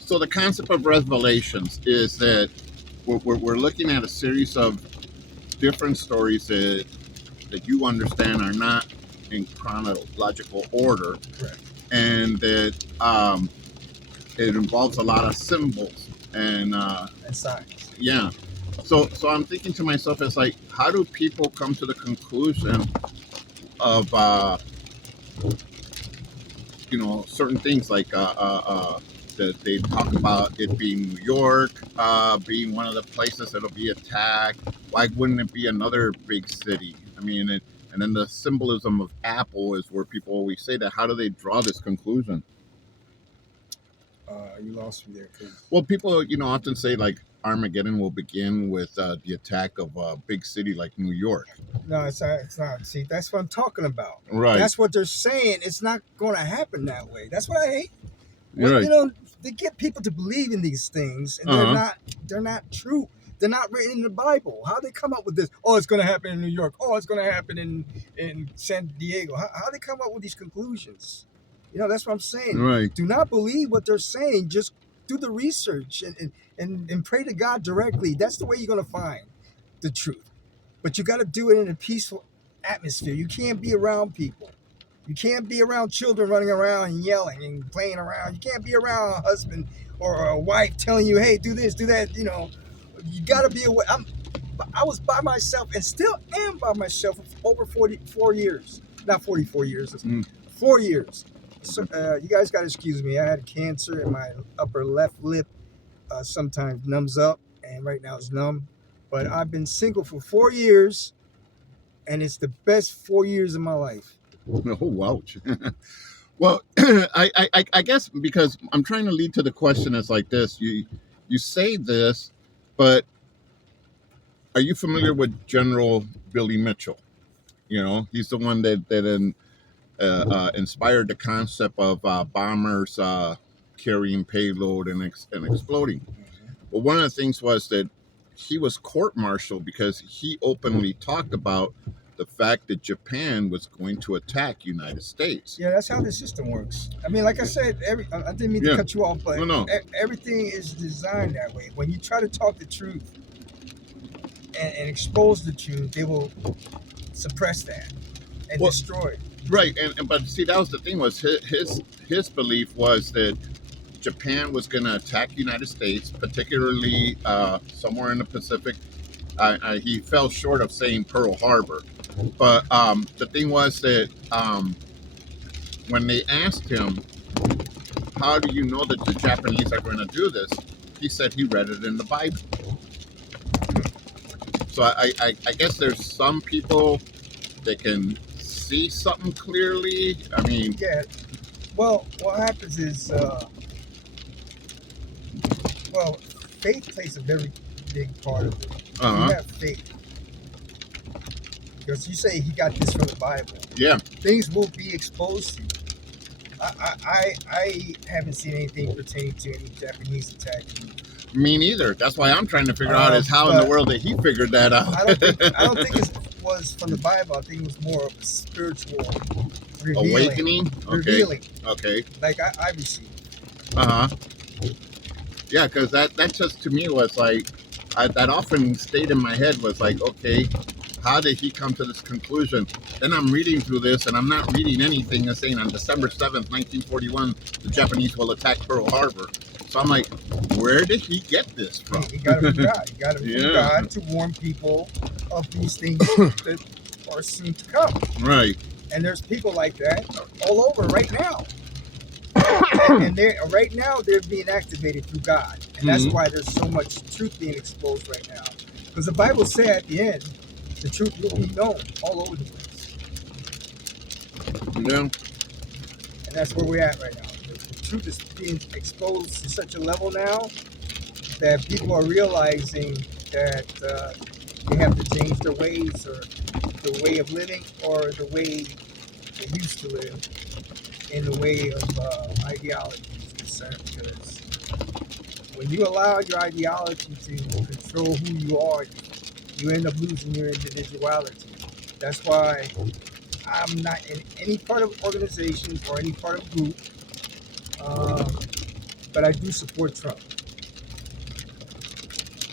So the concept of revelations is that we're looking at a series of different stories that you understand are not in chronological order, Correct. and that it involves a lot of symbols And signs. yeah. So I'm thinking to myself, it's like, how do people come to the conclusion of certain things like that they talk about it being New York being one of the places that'll be attacked. Why wouldn't it be another big city? I mean, and then the symbolism of Apple is where people always say that. How do they draw this conclusion? You lost me there, cause Well, people, often say like Armageddon will begin with the attack of a big city like New York. no, it's not. It's not. See, that's what I'm talking about. Right. That's what they're saying. It's not going to happen that way. That's what I hate. You're right. You know, they get people to believe in these things, and they're not true. They're not written in the Bible. How they come up with this? Oh, it's going to happen in New York. Oh, it's going to happen in San Diego. How they come up with these conclusions? You know, that's what I'm saying. Right. Do not believe what they're saying. Just do the research and pray to God directly. That's the way you're going to find the truth. But you got to do it in a peaceful atmosphere. You can't be around people. You can't be around children running around and yelling and playing around. You can't be around a husband or a wife telling you, "Hey, do this, do that." You know, you got to be aware. I was by myself and still am by myself for over 44 years. Not 44 years. 4 years. So, you guys got to excuse me. I had cancer in my upper left lip. Sometimes numbs up, and right now it's numb. But I've been single for 4 years, and it's the best 4 years of my life. Oh, ouch. Well, I guess because I'm trying to lead to the question is like this. You say this, but are you familiar with General Billy Mitchell? He's the one that inspired the concept of bombers carrying payload and exploding. Well, one of the things was that he was court-martialed because he openly talked about the fact that Japan was going to attack United States. Yeah, that's how the system works. I mean, like I said, I didn't mean to cut you off, but No. Everything is designed that way. When you try to talk the truth and expose the truth, they will suppress that and destroy it. Right, but see, that was the thing, was his belief was that Japan was going to attack the United States, particularly somewhere in the Pacific. He fell short of saying Pearl Harbor. But the thing was that when they asked him, how do you know that the Japanese are going to do this? He said he read it in the Bible. So I guess there's some people that can see something clearly. I mean... Yeah. Well, what happens is, faith plays a very big part of it. You have faith. Because you say he got this from the Bible. Yeah. Things will be exposed to you. I haven't seen anything pertaining to any Japanese attack. Me neither. That's why I'm trying to figure out is how in the world that he figured that out. I don't think it was from the Bible. I think it was more of a spiritual awakening. Okay. Revealing. Okay. Like I received. Yeah, because that just to me was like, that often stayed in my head was like, okay, how did he come to this conclusion? Then I'm reading through this, and I'm not reading anything that's saying on December 7th, 1941, the Japanese will attack Pearl Harbor. So I'm like, where did he get this from? You got to be God. You got to be God to warn people of these things that are soon to come. Right. And there's people like that all over right now. and right now they're being activated through God. And that's why there's so much truth being exposed right now. Because the Bible said at the end, the truth will be known all over the place. Yeah. And that's where we're at right now. The truth is being exposed to such a level now that people are realizing that they have to change their ways or the way of living or the way they used to live in the way of ideology is concerned. Because when you allow your ideology to control who you are, you end up losing your individuality. That's why I'm not in any part of organizations or any part of group. but I do support Trump.